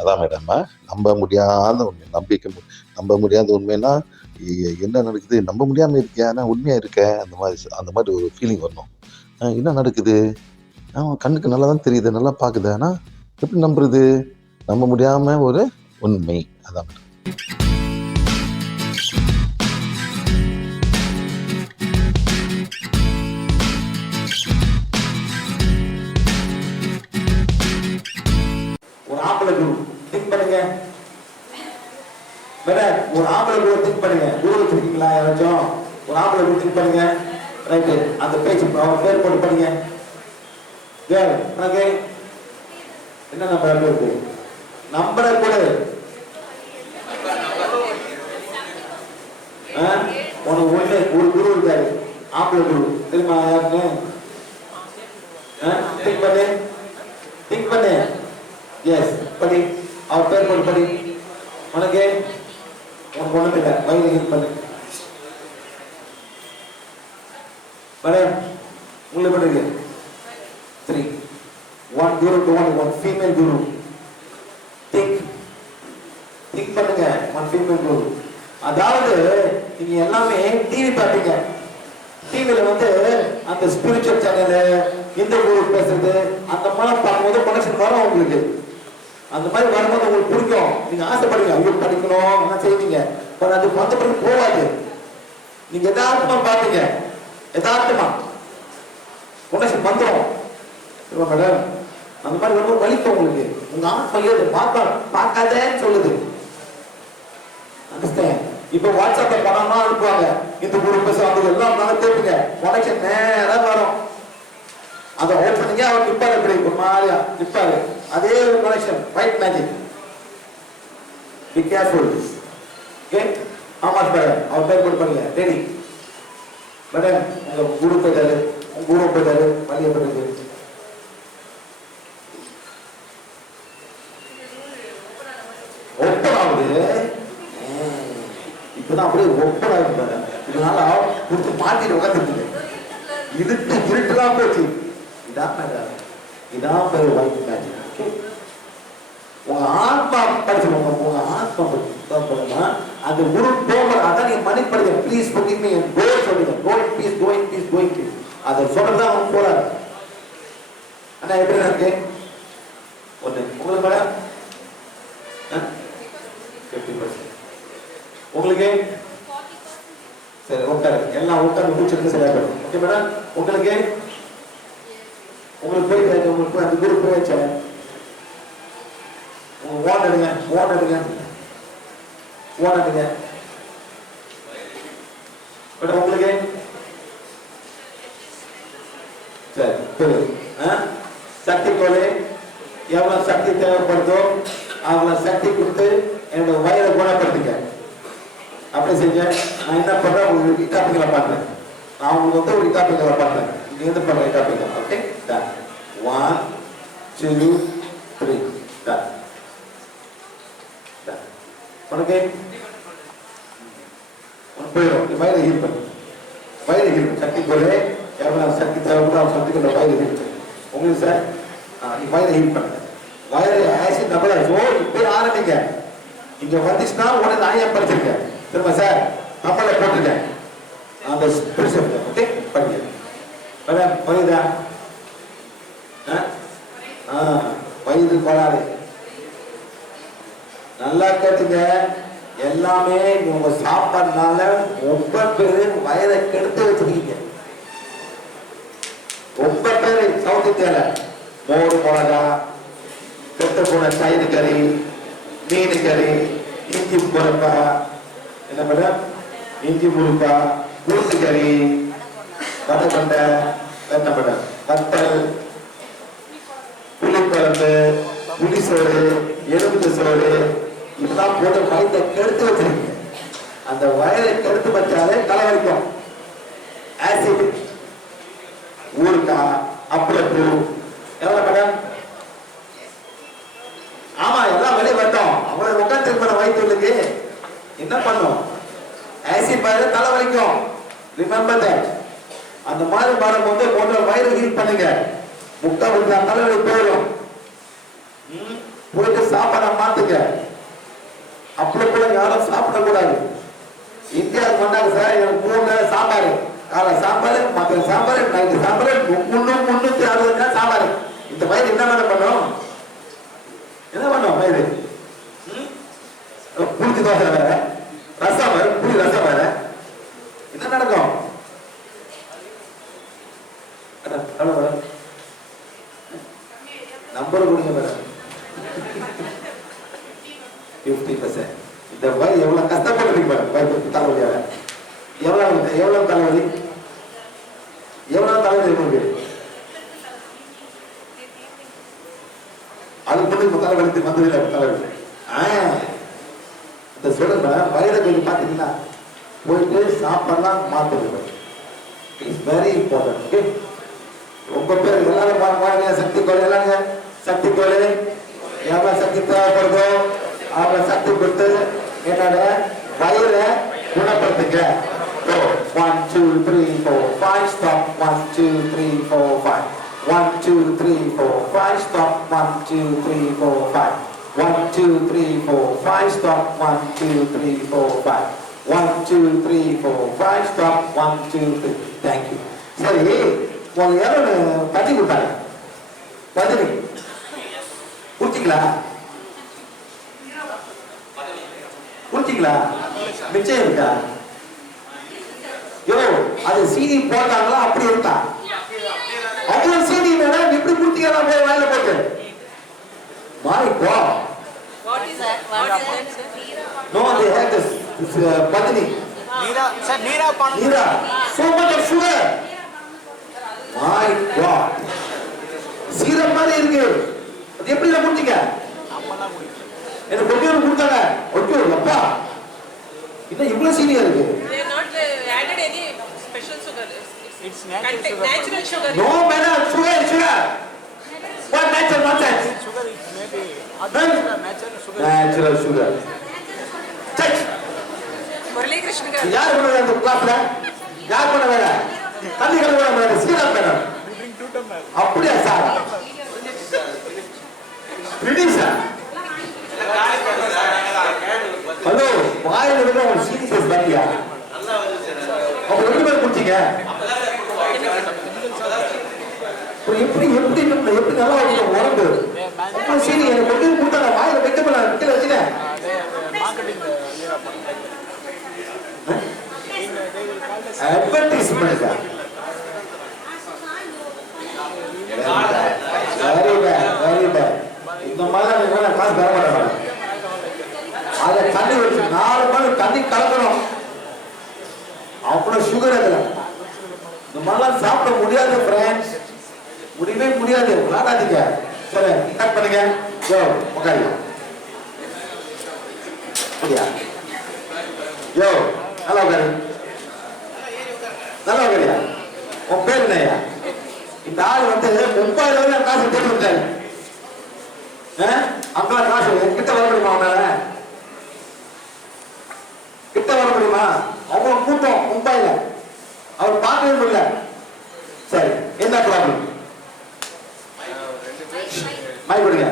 அதான் மேடம், நம்ப முடியாத உண்மை, நம்ப முடியாத உண்மைன்னா என்ன நடக்குது, நம்ப முடியாம இருக்கியா, ஆனா உண்மையா இருக்க, அந்த மாதிரி ஒரு ஃபீலிங் வரணும். என்ன நடக்குது, கண்ணுக்கு நல்லா தான் தெரியுது, நல்லா பாக்குது, ஆனா எப்படி நம்புறது, நம்ப முடியாம ஒரு உண்மை. அதான் மேடம். ஒரு ஆம்பளை குரு திங்க் பண்ணுங்க. ஒரு ஆம்பளை குரு திங்க் பண்ணுங்க. குரு வச்சிருக்கீங்களா யாராச்சும்? ஒரு ஆம்பளை குரு திங்க் பண்ணுங்க. ரைட்டு, அந்த பேச்சு அவர் பேர் போட்டு பண்ணுங்க. ஓகே, என்ன நம்பர் இருக்கு? நம்பரை கூட உனக்கு ஒண்ணு ஒரு குரு இருக்காரு, ஆம்பளை குரு தெரியுமா யாருன்னு? திங்க் பண்ணு, திங்க் பண்ணு. எஸ், படி, அவர் பேர் போட்டு படி. உனக்கு உனக்கு ஒண்ணுமே இல்லை, வயது ஹீல் பண்ணு. மேடம் உங்களுக்கு பண்ணுங்க. 3 1 குரு to 1 ஃபீமேல் குரு. திங்க் பண்ணுங்க. 1 ஃபீமேல் குரு. அதாவது நீங்க எல்லாமே டிவி பாப்பீங்க. டிவில அந்த ஸ்பிரிச்சுவல் சேனல், இந்த குரு பேசுறது, அந்த மாதிரி பார்க்கும்போது கனெக்ஷன் வரும் உங்களுக்கு. அந்த மாதிரி வரும்போது உங்களுக்கு பிடிக்கும், நீங்க ஆசைப்படுவீங்க, ஐயோ படிக்கணும் என்ன செய்வீங்க. பட் அது மற்றபடி போகாது. நீங்க எதார்த்தமா பாப்பீங்க, எதார்த்தமா கனெக்ஷன் வந்துடும். மேடம் அந்த மாதிரி ரொம்ப வலிக்கும் உங்களுக்கு. உங்க ஆத்மா ஏது பார்க்காதேன்னு சொல்லுது. இப்ப வாட்ஸ்அப்ல பணமா அனுப்புவாங்க, இந்த குரு பேசுவாங்க, எல்லாம் நல்லா கேட்பீங்க, கனெக்ஷன் நேரா வரும். அதை ஓப்பனிங்க அவர் நிப்பாரு, இப்படி ஒரு மாதிரியா நிப்பாரு. அதே ஒரு connection, white magic. Be careful. Okay, ஆமா சார், அவர் பேர் போட்டு பண்ணுங்க. ரெடி மேடம், உங்க குரு போயிட்டாரு, உங்க குரு போயிட்டாரு, வழிய போயிட்டு ஒப்பனாவது. இப்பதான் அப்படியே ஒப்பனா இருந்தாங்க. இதனால கொடுத்து மாட்டிட்டு உட்காந்துருக்கு. இருட்டுலாம் போச்சு. இதான் பேர் ஒயிட் மேஜிக். உங்க ஆத்மா படிச்சுக்கோங்க. உங்க ஆத்மா படிச்சுன்னா அந்த குரு டோமர், அதான் நீங்க மன்னிப்படுங்க. Please forgive me and go சொல்லுங்க. go in peace, go in peace, go in peace. அதை சொல்றதா அவங்க போறாரு. ஆனா எப்படி இருக்கு ஒண்ணு உங்களுக்கு மேடம்? 50%. உங்களுக்கு சரி, உட்காரு, எல்லாம் உட்காந்து முடிச்சிருக்கு, சரியா போயிடும். ஓகே மேடம், உங்களுக்கு போய் உங்களுக்கு அந்த குரு போய் வச்ச ஓன் எடுங்க, ஓன் எடுங்க, ஓன் எடுங்க மேடம். உங்களுக்கு சரி, சக்தி போல எவ்வளவு சக்தி தேவைப்படுதோ அவ்வளவு சக்தி கொடுத்து என்னோட வயதை குணப்படுத்துங்க. அப்படி செஞ்ச நான் என்ன பண்றேன், உங்களுக்கு டாபிக்ல பாக்குறேன். நான் உங்களுக்கு ஒரு டாபிக்ல பாக்குறேன். நீங்க எந்த பண்ற topic? Okay, done. 1 2 3 done. Done. Okay, போயிடும். வயதை ஹீல் பண்ணு, வயதை ஹீல் பண்ணு. சக்தி போல எவ்வளவு சக்தி தேவைப்படுதோ அவ்வளவு சக்தி கொண்ட வயதை ஹீல் பண்ணு. உங்களுக்கு சார், நீ வயதை ஹீல் பண்ணுங்க. வயதை ஆசிட் நம்மள இப்ப ஆரம்பிங்க. இங்க வந்துச்சுன்னா உடனே நாயா படிச்சிருக்கேன். திரும்ப சார் நம்மள போட்டுருக்கேன் அந்த ஸ்பிரிச்சுவல். ஓகே, படிங்க மேடம். புரியுதா? வயது கோளாறு நல்லா கேட்டுங்க. எல்லாமே உங்க சாப்பாடுனால ரொம்ப பேரு வயதை கெடுத்து வச்சிருக்கீங்க. ரொம்ப பேரு சவுத் இந்தியால மோடு மிளகா, கெட்டு போன தயிர் கறி, மீன் கறி, இஞ்சி முருக்கா, என்ன மேடம், இஞ்சி முருக்கா, பூண்டு கறி, வடை கொண்டை, என்ன மேடம், வத்தல், புளிக்குழம்பு, புளிசோறு, எலும்பு சோறு, இதெல்லாம் போட்டு வயதை கெடுத்து வச்சிருக்கீங்க. அந்த வயதை கெடுத்து வச்சாலே தலைவலிக்கும். ஆசிட், ஊறுக்காய், அப்பளப்பூ, எவ்வளவு மேடம்? ஆமா, எல்லாம் வெளியே வரட்டும். அவ்வளவு உட்காந்து வயிற்றுக்கு என்ன பண்ணும்? ஆசிட் பாரு, தலை வலிக்கும். Remember that. அந்த மாதிரி வரும்போது போன்ற வயிறு ஹீல் பண்ணுங்க. முட்டை விட்டா தலைவலி போயிடும். போயிட்டு சாப்பாடை மாத்துங்க. அப்படி கூட யாரும் சாப்பிடக்கூடாது. இந்தியாவுக்கு வந்தாங்க சார், எனக்கு 3 நேரம் சாப்பாடு, காலை சாப்பாடு, மத்திய சாப்பாடு, நைட்டு சாப்பாடு, 360 சாப்பாடு. இந்த வயிறு என்ன பண்ணும்? என்ன பண்ணும் வயிறு? புளிச்சு தோசை வேற, ரசம் வேற, புளி ரசம் வேற, என்ன நடக்கும்? நம்பர் கொடுங்க வேற 50%. இந்த வயிறு எவ்வளவு கஷ்டப்பட்டுருக்கு பாரு. வயிறு தலைவலியால எவ்வளவு தலைவலி, எவ்வளவு தலைவலி உங்களுக்கு? அது மட்டும் தலைவலி வந்ததில்லை. தலைவலி இந்த சொல்லுங்க. வயிறை கொஞ்சம் பார்த்தீங்கன்னா போயிட்டு சாப்பாடுலாம் மாற்றுறது இட்ஸ் வெரி இம்பார்ட்டன்ட். ஓகே, ரொம்ப பேர் எல்லாரும் பாருங்க சக்தி கோல், எல்லாங்க சக்தி கோல், எவ்வளவு சக்தி தேவைப்படுதோ அவளை சக்தி கொடுத்து என்னோட வயிறை குணப்படுத்துங்க. 1 2 3 4 5 stop. 1 2 3 4 5 1 2 3 4 5 stop. 1 2 3 4 5 1 2 3 4 5 stop. 1 2 3 4 5 1 2 3 4 5 stop. 1 2 3. Thank you. சரி, உங்க யாரும் தட்டி கொடுத்தாங்க பதினி குடிச்சிங்களா? குடிச்சிங்களா? மிச்சம் இருக்கா? யோ, அது சீனி போட்டாங்களா? அப்படி இருக்கா? அவ்வளவு சீனி வேணா எப்படி குடிச்சிங்களா? போய் வாயில போட்டு மாறிப்போ. No, they have this Padini. Neera. So much of sugar. My God. Cheer up மாதிரி இருக்கு. அது எப்படி குடிச்சீங்க? எனக்கு கொஞ்சம் கொடுத்தாங்க. ஓகே, அப்பா இது இவ்வளவு சீனியா இருக்கு. They not added any special sugar. It's natural sugar. No matter sugar. What natural nonsense? Sugar is maybe natural sugar. Touch. Murali Krishna garu. யார் பண்ண அந்த கிளாஸ்ல? யார் பண்ண வேற? தண்ணி கலவர வேற சீரப் வேற. அப்படியே சார். பிடிச்சா. ஹலோ, வாயில விட ஒரு சீனி பேஸ் பாத்தியா? அப்ப ரெண்டு பேர் குடிச்சீங்க. எப்படி நல்லா இருக்கு உடம்பு. அப்ப சீனி எனக்கு கொண்டு கொடுத்தாங்க. வாயில வைக்க போல கீழே வச்சுட்டேன். Advertisement. Very bad. இந்த மாதிரி காசு தர மாட்டாங்க. அதை தண்ணி வச்சு 4 மணி தண்ணி கலக்கணும். அவ்வளவு சுகர் அதுல. இந்த மாதிரிலாம் சாப்பிட முடியாது ஃப்ரெண்ட்ஸ். முடியவே முடியாது. விளாடாதீங்க. சரி, கட் பண்ணுங்க. யோ, உட்காரு. அப்படியா? யோ, நல்லா உட்காரு. நல்லா உட்காரியா? உன் பேர் என்னையா? இந்த ஆள் வந்து 30,000 காசு போட்டு விட்டாரு. அங்கெல்லாம் காசு கிட்ட வர முடியுமா? அவனால கிட்ட வர முடியுமா? அவங்க கூட்டம் மும்பைல அவர் பார்க்கவே முடியல. சரி, என்ன ப்ராப்ளம்? மைக் கொடுங்க.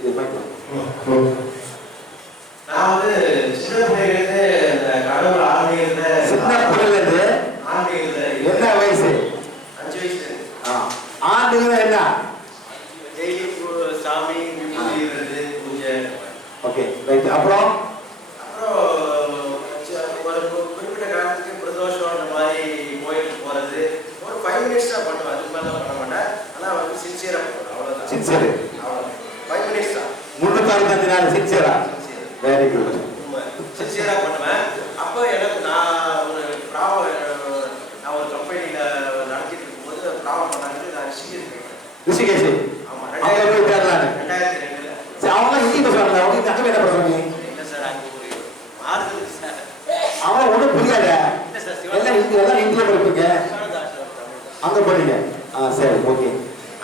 இது மைக் நான் வந்து சின்ன பிள்ளையிலிருந்து கடவுள் ஆன்மீகத்தை சின்ன பிள்ளையிலிருந்து என்ன வயசு? 5 வயசு. ஆண்டுங்கன்னா என்ன? டெய்லி சாமி கும்பிடுறது, பூஜை. Okay, right. அப்புறம் ஒரு குறிப்பிட்ட காலத்துக்கு பிரதோஷம் அந்த மாதிரி கோயிலுக்கு போறது ஒரு 5 மினிட்ஸ் தான் பண்ணுவேன். அதுக்கு மேலே பண்ண மாட்டேன். ஆனால் வந்து சின்சியராக பண்ணுவேன். அவ்வளோதான். சின்சியர். அவ்வளோ 5 மினிட்ஸ் தான். 365 நாள் சின்சியரா? Very good. சின்சியராக பண்ணுவேன். அப்போ எனக்கு நான் ஒரு கம்பெனியில் நடத்திட்டு இருக்கும்போது ப்ராப்ளம் பண்ணாங்க. நான் ரிஷிகேஷ். ஆமாம், 2002. சரி, அவங்க ஹிந்தி பேசுவாங்க. அவங்க அங்கே என்ன பண்ணுவாங்க? இல்லை சார், அங்கே ஒரு மாறுதல் சார். அவங்க ஒன்றும் புரியாத. எல்லாம் ஹிந்தியில படிப்பீங்க. அங்கே போனீங்க. சரி, ஓகே.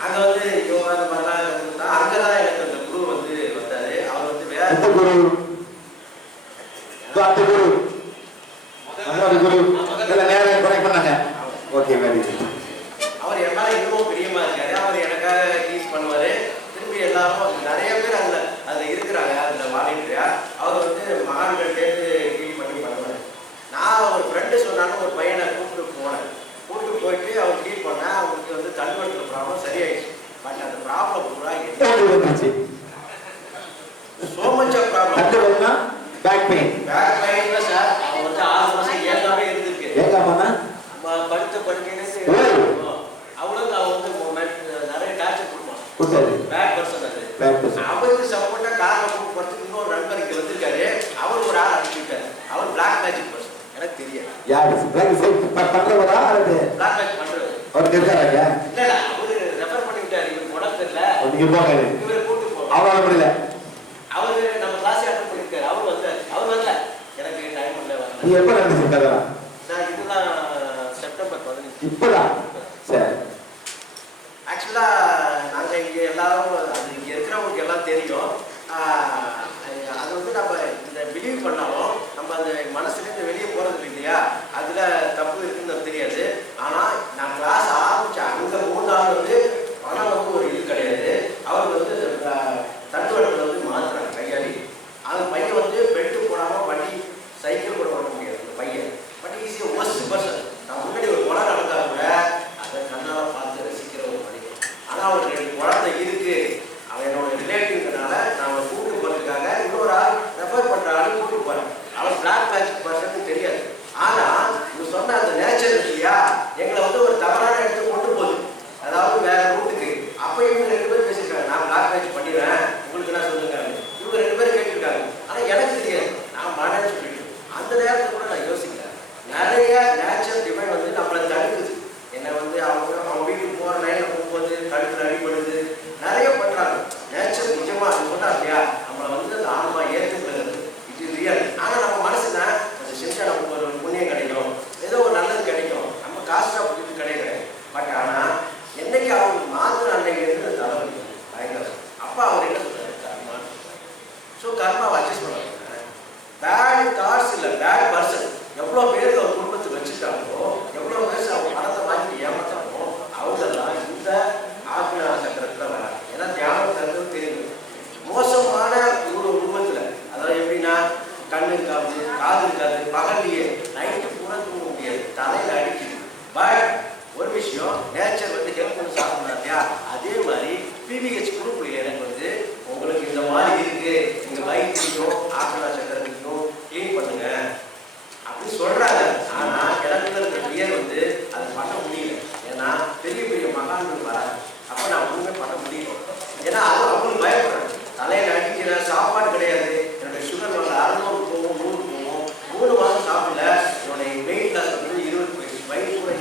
அங்கே வந்து இவங்க அந்த மாதிரிலாம் இருந்தால் அங்கே தான் எனக்கு அந்த குரு வந்து வந்தார். அவர் வந்து வேற எந்த குரு? அந்த குரு அந்த குரு எல்லாம் நேரம் கனெக்ட் பண்ணாங்க. Okay, very good. அவர் என் மேலே இன்னமும் பிரியமா இருக்காரு. ப்ராப்ளம் சரியாயிடுச்சு. பட் அந்த ப்ராப்ளம் பூரா வந்துச்சு. So much of problem. அடுத்து பேக் பெயின். பேக் பெயின்ல சார் அவன் வந்து 6 மாசம் ஏற்கனவே இருந்திருக்கு. ஏகாமனா படுத்த படுக்கைன்னு அவ்வளவு அவன் வந்து நிறைய டார்ச்சர் கொடுப்பான். பேக் பர்சன் அது. அவருக்கு சப்போர்ட்டா காரணம் கொடுக்கறதுக்கு இன்னொரு நண்பர் இங்க வந்திருக்காரு. அவர் ஒரு ஆள் அனுப்பிட்டாரு. அவர் பிளாக் மேஜிக் பர்சன். எனக்கு தெரியாது யாரு பண்றவரா அல்லது பிளாக் மேஜிக் பண்றது அவர் தெரியாதா? இல்ல அவரு ரெஃபர் பண்ணி விட்டாரு. இவருக்கு உடம்பு தெரியல, நீங்க போங்க, இவரை கூட்டு போங்க. அவரால முடியல. அவரு நம்ம கிளாஸ் அட்டெண்ட் பண்ணிருக்காரு. அவர் வந்தாரு. அவர் வரல, எனக்கு டைம் இல்ல வரல. நீ எப்ப நடந்துச்சு கதை? நான் இதெல்லாம் செப்டம்பர் 15. இப்பதான். சரி. ஆக்சுவலா நாங்க இங்க எல்லாரும் அது இங்க இருக்கிறவங்களுக்கு எல்லாம் தெரியும். அது வந்து நம்ம இந்த பிலீவ் பண்ணாலும் நம்ம அந்த மனசுலேருந்து வெளியே போறது இல்லையா, அதுல தப்பு இருக்குன்னு தெரியாது. ஆனா நான் கிளாஸ் ஆரம்பிச்ச அங்க 3 நாள் வந்து பணம் வந்து ஒரு இது கிடையாது. அவர் வந்து தண்டுவடத்தில் வந்து மாத்துறாங்க கையாளி. அந்த பையன் வந்து பெல்ட் போடாம வண்டி சைக்கிள் கூட ஓட முடியாது அந்த பையன். But easy worst person. நான் முன்னாடி ஒரு கொலை நடந்தா கூட அதை கண்ணால பார்த்து ரசிக்கிற ஒரு மனிதன். ஆனா அவருக்கு 2 குழந்தை இருக்கு. அவன் என்னோட ரிலேட்டிவ்னால நான் அவனை கூப்பிட்டு போறதுக்காக இன்னொரு ஆள் ரெஃபர் பண்ற ஆளு கூப்பிட்டு போறேன். அவன் பிளாக் மேஜிக் பர்சன் தெரியாது. ஆனா இவங்க சொன்ன அந்த நேச்சர் இல்லையா, எங்களை வந்து ஒரு தவறான இடத்துக்கு கொண்டு போகுது. அதாவது வேற ரூட்டுக்கு. அப்ப இவங்க 2 பேரும் பேசிருக்காங்க, நான் பிளாக் மேஜிக் பண்ணிடுறேன், உங்களுக்கு என்ன சொல்லுங்க. இவங்க 2 பேரும் கேட்டிருக்காங்க. ஆனா எனக்கு தெரியாது, நான் மாட்டேன்னு சொல்லிட்டு அந்த நேரத்தில் கூட நான் யோசிக்கிறேன். நிறைய நேச்சுரல் டிவைன் வந்து நம்மளை தடுக்குது. என்ன வந்து அவங்க வீட்டுக்கு போற நேரம் போகும்போது கழுத்துல அடிப்படுது, நிறைய பண்றாங்க. நேச்சர் நிஜமா அது சொன்னா இல்லையா, நம்மளை வந்து அந்த ஆன்மா ஏற்றுக்கிறது இது ரியல். ஆனா நம்ம மனசுல கொஞ்சம் செஞ்சா நமக்கு ஒரு புண்ணியம் கிடைக்கும், ஏதோ ஒரு நல்லது கிடைக்கும், நம்ம காஸ்டா போட்டு கிடையாது. பட் ஆனா என்னைக்கு அவங்களுக்கு மாத்திர அன்னைக்கு இருந்து தலைவலி பயங்கரம். அப்ப அவர் என்ன சொல்றாரு, கர்மா. ஸோ கர்மாவை அட்ஜஸ்ட் பண்ணுறாங்க. பேட் தாட்ஸ் இல்லை, பேட் பர்சன் எவ்வளோ பேர் அவர் குடும்பத்துக்கு வச்சுட்டாங்களோ, எவ்வளோ பேர் அவங்க பணத்தை வாங்கி ஏமாத்தாங்களோ, அவங்கெல்லாம் இந்த ஆக்னா சக்கரத்தில் வராங்க. ஏன்னா தியானம் தருவது தெரியும். மோசமான ஒரு உருவத்தில், அதாவது எப்படின்னா கண்ணு இருக்காது, காது இருக்காது, பகல்லையே நைட்டு பூரா தூங்க முடியாது, தலையில் அடிக்குது. பட் ஒரு விஷயம், நேச்சர் வந்து ஹெல்ப் பண்ணி சாப்பிடணும் இல்லையா, அதே மாதிரி பிபிஹெச் குரூப்ல எனக்கு வந்து உங்களுக்கு இந்த மாதிரி இருக்கு, நீங்க வயிற்றையும் ஆக்னா சக்கரத்தையும் கிளீன் பண்ணுங்க அப்படின்னு சொல்றாங்க. ஆனா எனக்கு இருக்கிற பியர் வந்து அதை பண்ண முடியல. ஏன்னா பெரிய பெரிய மகான்கள் வராங்க. அப்ப நான் ஒண்ணுமே பண்ண முடியும். ஏன்னா அது அவங்களுக்கு பயப்படுறாங்க. தலையில அடிக்கிற சாப்பாடு கிடையாது. என்னுடைய சுகர் வந்து 600 போகும், 100 போகும். 3 மாதம் சாப்பிடல. என்னுடைய வெயிட் லாஸ் வந்து 20 போயிடுச்சு. வயிறு கூட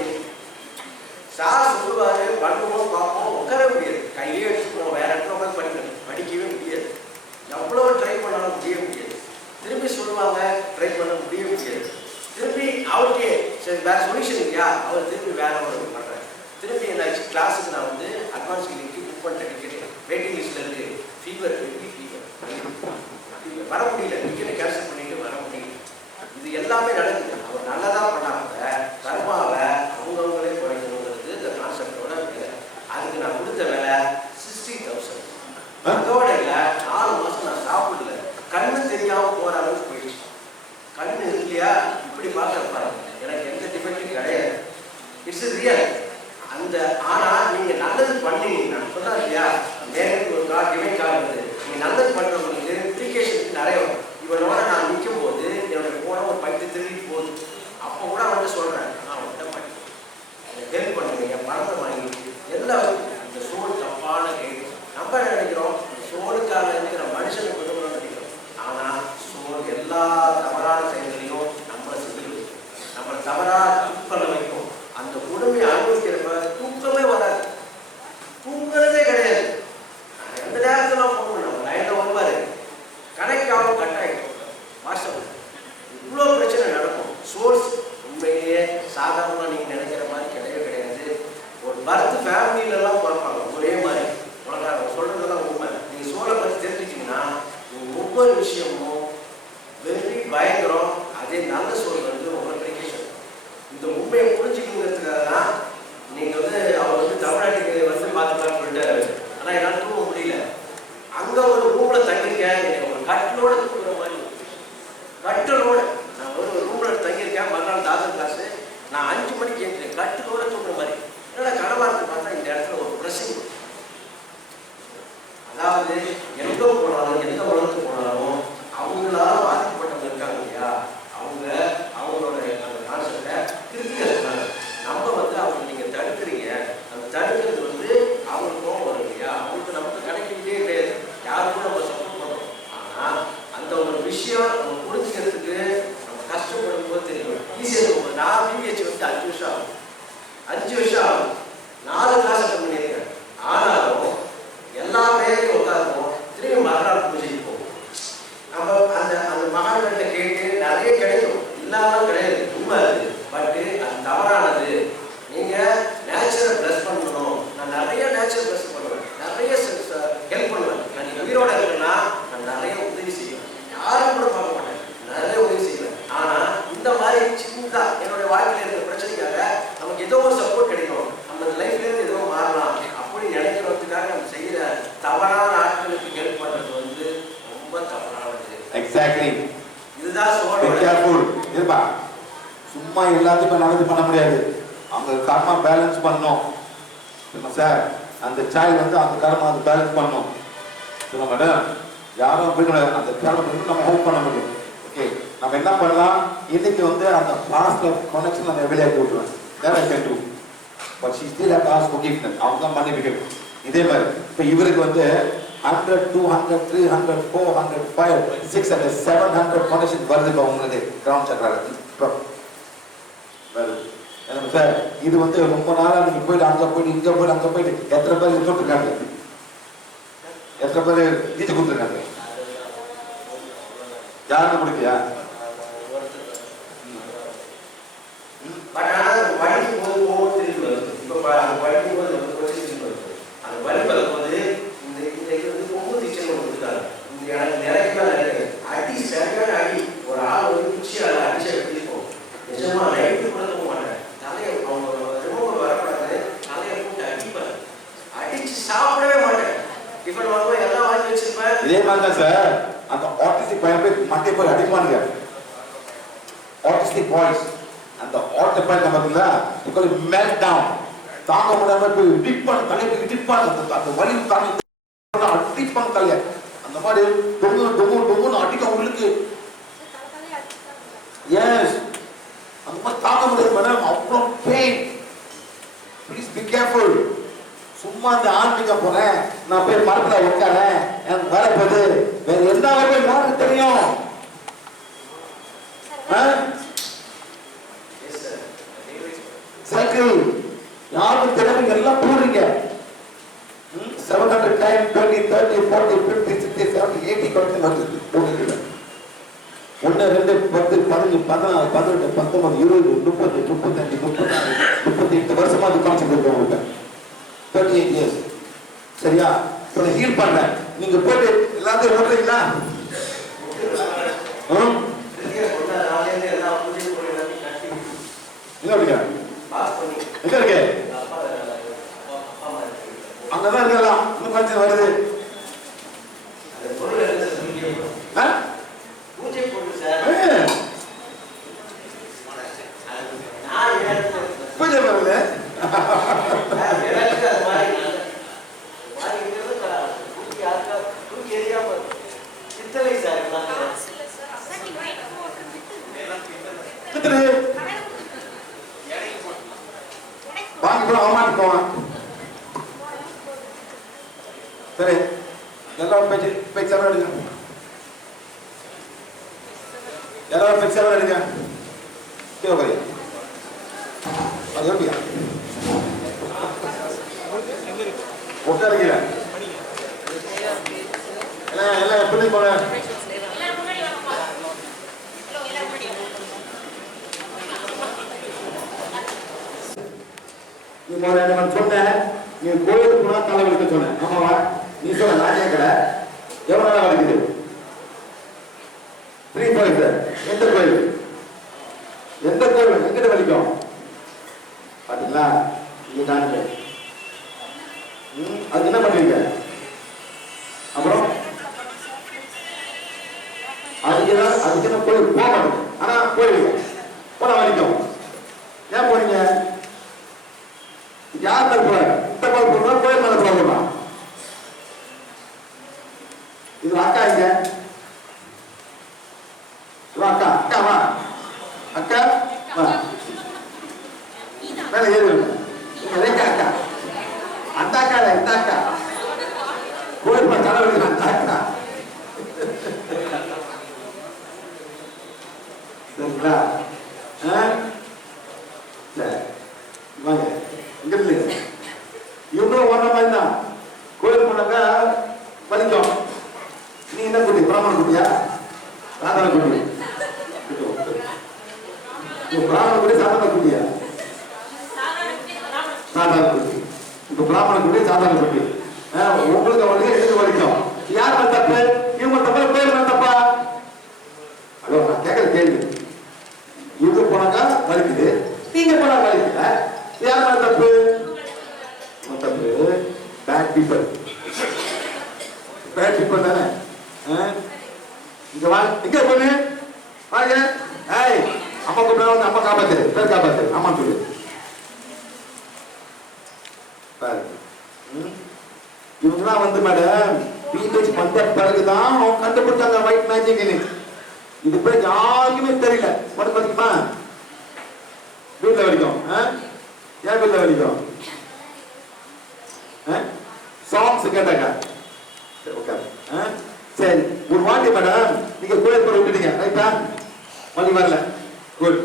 சார் சொல்லுவாரு, பண்ணுவோம் பார்ப்போம், உட்கார முடியாது. கையிலே எடுத்துக்கணும், வேற இடத்துல உட்காந்து படிக்கணும், படிக்கவே முடியாது. எவ்வளவு ட்ரை பண்ணாலும் முடிய முடியாது. திரும்பி சொல்லுவாங்க, ட்ரை பண்ண முடிய முடியாது. திரும்பி அவருக்கே சரி வேற சொல்யூஷன் இல்லையா, அவர் திரும்பி வேற ஒரு பண்றாரு. திரும்பி என்ன கிளாஸுக்கு நான் வந்து அட்வான்ஸ் கிளினிக்கு புக் பண்ணிட்ட டிக்கெட் வெயிட்டிங் லிஸ்ட்ல இருக்கு. ஃபீவர் வர முடியல, டிக்கெட்டை கேன்சல் பண்ணிட்டு வர முடியல. இது எல்லாமே நடக்குது. அவர் நல்லதா பண்ணாங்க, கர்மாவை அவங்கவுங்களே குறைக்கணுங்கிறது இந்த கான்செப்டோட வேலை. அதுக்கு நான் கொடுத்த வேலை 60,000. அதோட இல்லை 4 மாசம் நான் சாப்பிடல. கண்ணு தெரியாம போற அளவுக்கு போயிடுச்சு. கண்ணு இல்லையா இப்படி பார்க்க பாருங்க, எனக்கு எந்த டிஃபெக்டும் கிடையாது. It's real. அந்த ஆனா நீங்க நல்லது பண்ணீங்கன்னா சொன்னா இல்லையா, நேரத்துக்கு ஒரு கால் டிவைன் கால் வருது. நீங்க நல்லது பண்றவங்களுக்கு அப்ளிகேஷன் நிறைய வரும். இவனோட நான் நிற்கும் போது என்னோட போன ஒரு பைக்கு திரும்பி போகுது. அப்போ கூட நிறைய நேச்சுரல் பெஸ்ட் பண்ணுவேன், நிறைய ஹெல்ப் பண்ணுவேன். நான் உயிரோட இருக்கேன்னா நான் நிறைய உதவி செய்வேன், யாரும் கூட பார்க்க மாட்டேன், நிறைய உதவி செய்வேன். ஆனா இந்த மாதிரி சின்னதா என்னுடைய வாழ்க்கையில இருக்கிற பிரச்சனைக்காக நமக்கு ஏதோ ஒரு சப்போர்ட் கிடைக்கும், நம்ம லைஃப்ல இருந்து ஏதோ மாறலாம் அப்படி நினைக்கிறதுக்காக நம்ம செய்யற தவறான ஆட்களுக்கு ஹெல்ப் பண்றது வந்து ரொம்ப தவறானது. எக்ஸாக்ட்லி. இதுதான் சோழ கேர்ஃபுல் இருப்பா. சும்மா எல்லாத்தையும் நல்லது பண்ண முடியாது, அவங்க கர்மா பேலன்ஸ் பண்ணணும். சார் அந்த சைல்டு வந்து அந்த கர்மா அது பேலன்ஸ் பண்ணணும். சொல்ல மேடம் யாரும் போய் அந்த கர்மத்தை நம்ம ஹெல்ப் பண்ண முடியும். ஓகே, நம்ம என்ன பண்ணலாம், இன்னைக்கு வந்து அந்த பாஸ்ட் கனெக்ஷன் நம்ம வெளியாக்கி விட்டுருவேன். There I can do but she still have to ask forgiveness. அவங்க தான் மன்னிப்பு. இதே மாதிரி இப்போ இவருக்கு வந்து 100, 200, 300, 400, 500, 600, 700 கனெக்ஷன் வருது. இப்போ உங்களுக்கு கிரவுண்ட் சக்கரால வருது. சார் இது வந்து ரொம்ப நாளா நீங்க போயிட்டு அங்க போயிட்டு இங்க போயிட்டு அங்க போயிட்டு எத்தனை பேர் கொடுத்துருக்காங்க, எத்தனை பேர் நீச்சு கொடுத்துருக்காங்க, யாருக்கு பிடிக்கலையா? பட் ஆனால் படிக்கும் போது ஒவ்வொரு திரும்பி வருது. இப்போ அது படிக்கும் போது திரும்பி வருது. அந்த வழி வரும்போது இந்த இது வந்து ஒவ்வொரு டீச்சர் கொடுத்துருக்காங்க. இந்த எனக்கு நிறைய நினைக்கிறேன் அடி சரியான அடி. ஒரு ஆள் வந்து குச்சியால் அடிச்சா எடுத்துப்போம். நிஜமா லைட்டு கூட தூக்க மாட்டேன். தலையை அவங்க ரிமோட் வரக்கூடாது, தலையை போட்டு அடிப்பேன். அடிச்சு சாப்பிடவே மாட்டேன். டிஃபன் வாங்குவோம், எல்லாம் வாங்கி வச்சிருப்பேன். இதே மாதிரி தான் சார் அந்த ஆர்டிஸ்டிக் பையன் போய் மண்டே போய் அடிப்பானுங்க. ஆர்டிஸ்டிக் பாய்ஸ் அந்த ஆர்டிஸ்டிக் பையன் பார்த்தீங்களா, இப்போ மெல்ட் டவுன் தாங்க முடியாம போய் டிப்பான தலையை டிப்பான அந்த வலி தாங்க அடிப்பான தலையை அந்த மாதிரி டொங்கு டொங்கு டொங்குன்னு அடிக்க உங்களுக்கு. எஸ், அந்த மாதிரி தாங்க முடியாது மேடம், அவ்வளோ பெயின். Please be careful. சும்மா அந்த ஆன்மீக போறேன், நான் போய் மரத்துல உட்காரேன், எனக்கு வரப்போது வேற எந்த வகையில் யாருக்கு தெரியும்? சைக்கிள் யாருக்கு தெரியும்? எல்லாம் போடுறீங்க 700 டைம் 20, 30, 40, 50, 60, 70, 80 கணக்கு வருது போடுறீங்க. 1, 2, 10, 15, 16, 18, 19, 20, 30, 35, 36, 38 வருஷமா அது கான்செப்ட் இருக்கு உங்களுக்கு. 38 years. சரியா? இப்போ ஹீல் பண்றேன், நீங்க போட்டு எல்லாத்தையும் ஓட்டுறீங்களா? எங்க இருக்கீங்க? எங்க இருக்கு? அங்கதான் இருக்கலாம். இன்னும் பிரச்சனை வருது. பூஜை வருது. வாங்கி போய் அவமாட்டு போவான். சரி, எல்லாரும் பேச்சு பேச்சு எடுங்க, எல்லாரும் பேச்சு எடுங்க. கேட்க அது எப்படியா உட்காருங்க எல்லாம் எல்லாம் எப்படி போன நீ சொன்ன, நீ கோயிலுக்கு போனா தலை வலிக்க சொன்ன. ஆமாவா? நீ சொன்ன நாட்டிய கடை எவ்வளவு நாள் வலிக்குது? 3 5 சார். எந்த கோயில்? எந்த கோயில் எங்கிட்ட வலிக்கும் பாத்தீங்களா? நீங்க தாங்க அது என்ன பண்ணுவீங்க? அப்புறம் அதுக்கு கோயில் போக மாட்டேங்க. ஆனா கோயில் போன வலிக்கும். ஏன் போறீங்க? யார் மேல போறாங்க? இந்த மேல போறா, கோயில் மேல போறா? இது அக்கா இங்க அக்கா அக்கா வா அக்கா வா மேல ஏறு. அக்கா அந்த அக்கா இந்த அக்கா கோயில் மேல தலைவலி அந்த அக்கா. சரிங்களா? சரி வாங்க. இங்க இல்லைங்க இவங்களும் ஒன்ன மாதிரி தான். கோயில் போனாக்கா வலிக்கும். நீ என்ன குட்டி? பிராமண குட்டியா? சாதாரண குட்டி? பிராமண குட்டி சாதாரண குட்டியா? சாதாரண குட்டி. இப்ப பிராமண குடி சாதாரண குடி உங்களுக்கு வலிக்கும் எனக்கு வலிக்கும் யார் மேல தப்பு இவங்க தப்பா பேர் மேல தப்பா அதோ நான் கேட்கற கேள்வி இவங்க போனாங்க வலிக்குது நீங்க போனா வலிக்கல யார் மேல தப்பு தப்பு பேட் பீப்பிள் தானே இங்க வா இங்க பொண்ணு வாங்க ஏய் அம்மா கூப்பிடா வந்து அம்மா காப்பாத்து பேர் காப்பாத்து அம்மா சொல்லு இவங்கலாம் வந்து மேடம் பிஹெச் வந்த பிறகுதான் அவங்க கண்டுபிடிச்சாங்க ஒயிட் மேஜிக்னு இது பேர் யாருக்குமே தெரியல உனக்கு வலிக்குமா வீட்டுல வலிக்கும் ஏன் வீட்டுல வலிக்கும் சாங்ஸ் கேட்டாக்கா ஓகே சரி ஒரு வாட்டி மேடம் நீங்க கோயில் போய் விட்டுட்டீங்க ரைட்டா வலி வரல குட்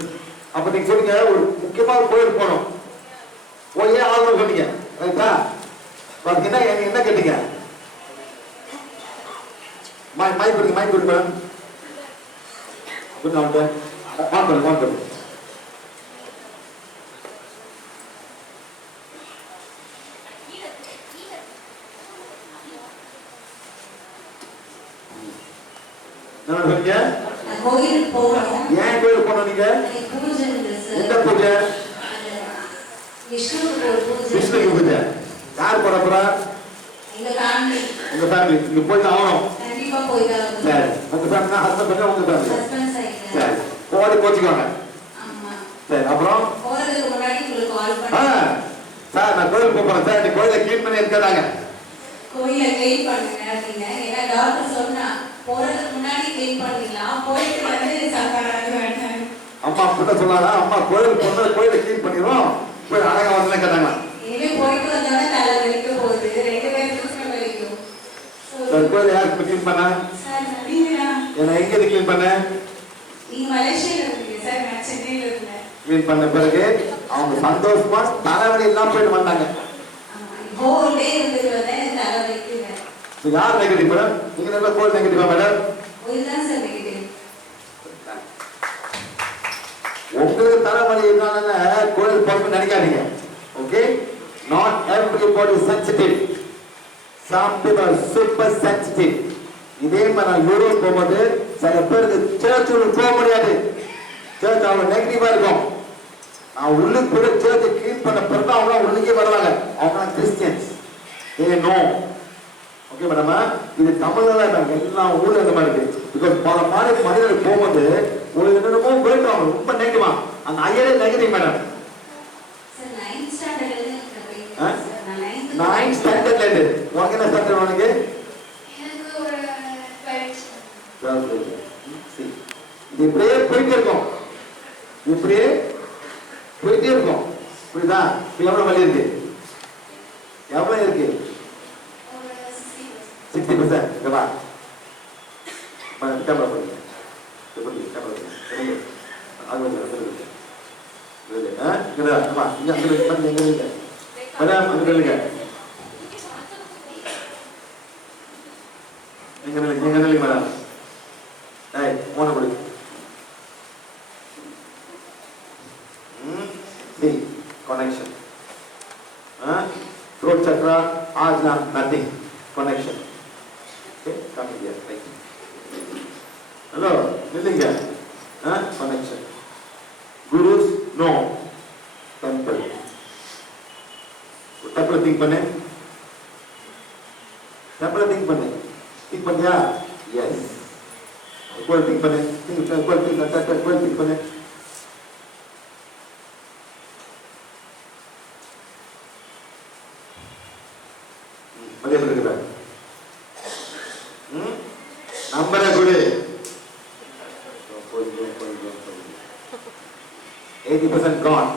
அப்ப நீங்க சொல்லுங்க ஒரு முக்கியமான கோயில் போனோம் போயே ஆகணும் சொன்னீங்க ரைட்டா பாத்தீங்கன்னா என்ன கேட்டீங்க மைக் கொடுங்க மேடம் கொஞ்சம் வாங்க கோயில் போறோம் ஏன் கோயில் போனோம் நீங்க பூஜை எந்த பூஜை விஷ்ணுக்கு பூஜை யார் போற போறா எங்க ஃபேமிலி இங்க போய் தான் ஆகணும் கண்டிப்பா போய் தான் சரி உங்க ஃபேமிலி ஹஸ்பண்ட் பண்ண உங்க ஃபேமிலி ஹஸ்பண்ட் சைடு சரி போடி கோச்சிக்கோங்க ஆமா சரி அப்புறம் போறதுக்கு முன்னாடி உங்களுக்கு கால் பண்ணி சார் நான் கோயில் போறேன் சார் நீ கோயிலை க்ளீன் பண்ணி இருக்காங்க கோயிலை க்ளீன் பண்ணுங்க அப்படிங்க ஏன்னா டாக்டர் சொன்னா போறதுக்கு முன்னாடி க்ளீன் பண்ணிடலாம் போயிட்டு வந்து சாப்பாடு வேண்டாம் அம்மா கிட்ட சொல்லாதா அம்மா கோயில் போனா கோயிலை க்ளீன் பண்ணிடுவோம் போய் அழகா வந்து கேட்டாங்க இனிமே போயிட்டு வந்தோட தலை வலிக்க போகுது 2 பேருக்கும் வலிக்கும் கோயிலை யாருக்கு க்ளீன் பண்ண சார் நீங்களா என்ன எங்க க்ளீன் பண்ண நீங்க மலேசியால இருக்கீங்க சார் நான் சென்னையில இருக்கேன் க்ளீன் பண்ண பிறகு அவங்க சந்தோஷமா தலைவலி எல்லாம் போயிட்டு வந்தாங்க ஹோல் டே இருந்துட்டு வந்தேன் தலை வலிக்குங்க யார் நெகட்டிவ் மேடம் நீங்க நல்ல கோயில் நெகட்டிவா மேடம் கோயில் தான் சார் நெகட்டிவ் உங்களுக்கு தலைவலி இருந்தானே கோயில் போகணும்னு நினைக்காதீங்க okay not everybody sensitive some people are super sensitive இதே மாதிரி நான் யூரோப் போகும்போது சில பேருக்கு சர்ச்சுக்கு போக முடியாது சர்ச் அவங்க நெகட்டிவா இருக்கும் நான் உள்ளுக்கு போய் சர்ச்சை கிளீன் பண்ண பிறகு அவங்க உள்ளுக்கே வருவாங்க அவங்க கிறிஸ்டியன்ஸ் ஏ நோ ஓகே மேடமா இது தமிழ்ல எல்லா ஊர்ல இந்த மாதிரி இருக்கு பிகாஸ் பல மாதிரி மனிதர்கள் போகும்போது ஒரு என்னென்னமோ போயிட்டு அவங்க ரொம்ப நெகட்டிவா அந்த ஐயரே நெகட்டிவ் மேடம் சார் 9th ஸ்டாண்டர்ட்ல இருந்து நான் 9th ஸ்டாண்டர்ட்ல இருந்து உனக்கு என்ன ஸ்டாண்டர்ட் உனக்கு எனக்கு ஒரு 12 இது இப்படியே போயிட்டே இருக்கும் இப்படியே போயிட்டே இருக்கும் புரியுதா எவ்வளவு வலி இருக்கு எவ்வளவு இருக்கு 60%. இங்க வா கேமரா பண்ணுங்க கேமரா அது வந்து மேடம் அங்க நில்லுங்க எங்க நில்லுங்க மேடம் ஏய் போன கொடு see connection throat chakra ajna nothing connection okay come here right hello நில்லுங்க connection gurus no temple temple think பண்ணு temple think பண்ணியா yes equal think பண்ணு equal think பண்ணு மதியம் இருக்குதா நம்பரை கொடு 80% gone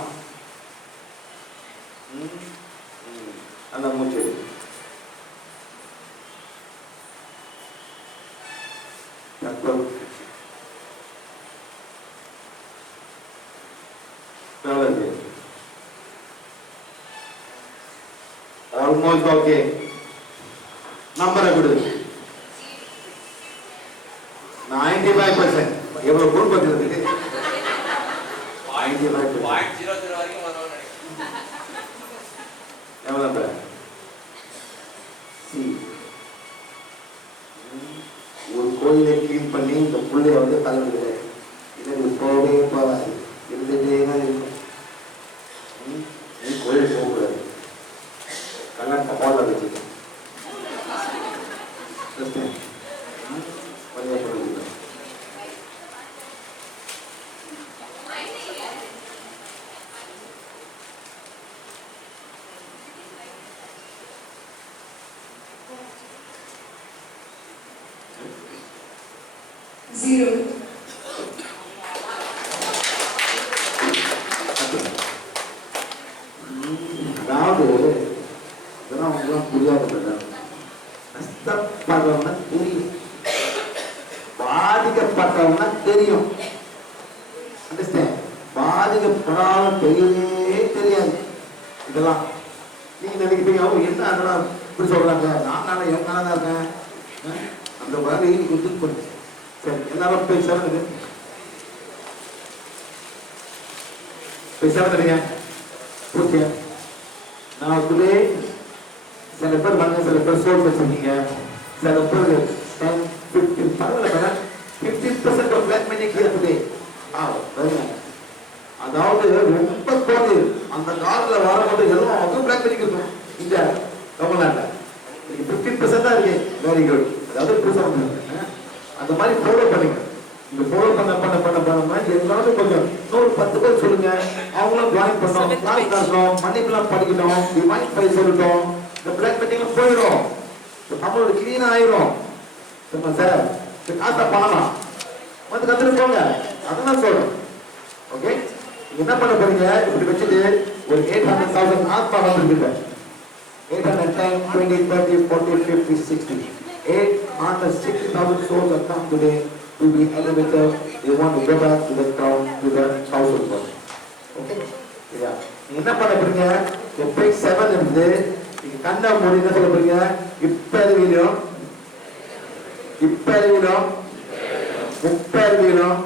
அந்த மூச்சு almost okay நம்பரை கொடு 95% எவ்வளவு குரூப் வச்சிருக்கு 95% எவ்வளவு ஒரு கோயிலை கிளீன் பண்ணி இந்த புள்ளைய வந்து தலைவிடுது. இது போகவே போகாது, இருந்துட்டே தான் இருக்கும். நீ கோயில் போகக்கூடாது, கல்யாணத்தை போடல வச்சுக்க. Zero. அதாவது இதெல்லாம் அவங்களாம் புரியாது. கஷ்டப்படுறவங்க தெரியும், பாதிக்கப்பட்டவங்க தெரியும். அண்டர்ஸ்டாண்ட்? பாதிக்கப்படாத தெரியவே தெரியாது. இதெல்லாம் நீங்க நினைக்கிறீங்க அவங்க என்ன அதெல்லாம் இப்படி சொல்றாங்க, நான் என் தான் இருக்கேன். அந்த மாதிரி கொடுத்து பண்ணு. சரி, எல்லாரும் போய் சேர்ந்துங்க, போய் சேர்ந்துடுங்க. ஓகே, நான் டுடே சில பேர் வாங்க, சில பேர் சோல் வச்சிருக்கீங்க, சில பேர் 10-15 பரவாயில்ல 50% of black money clear today. அதாவது ரொம்ப கோடி அந்த காலத்துல வரும்போது எல்லாம் அவங்க பிளாக் மணி இருக்கும். இந்த தமிழ்நாட்டில் 50% தான் இருக்கு. Very good. அதாவது புதுசாக அந்த மாதிரி ஃபாலோ பண்ணுங்க. இந்த ஃபாலோ பண்ண எல்லாரும் கொஞ்சம் 10 பேர் சொல்லுங்க. அவங்களும் ஜாயின் பண்ணோம், கிளாஸ் நடத்தணும், மன்னிப்புலாம் படிக்கணும், டிவைன் பை சொல்லட்டும். இந்த பிளாக் மீட்டிங்ல போயிடும், நம்மளோட கிளீன் ஆயிரும். சார் காசை பண்ணலாம் வந்து கத்துட்டு போங்க, அதெல்லாம் சொல்றோம். ஓகே, என்ன பண்ண போறீங்க? இப்படி வச்சுட்டு ஒரு 800,000 ஆத்மா வந்துருக்கிட்ட 810, 20, 30, 40, 50, 60 860,000 souls have come today to be elevated. They want to go back to the town, to the house of God. Okay? Yeah. என்ன பண்ண போறீங்க? இப்போ 7 இருக்குது. நீங்க கண்ணை மூடி என்ன சொல்ல போறீங்க? இப்ப அறிவிலும் 30 அறிவிலும்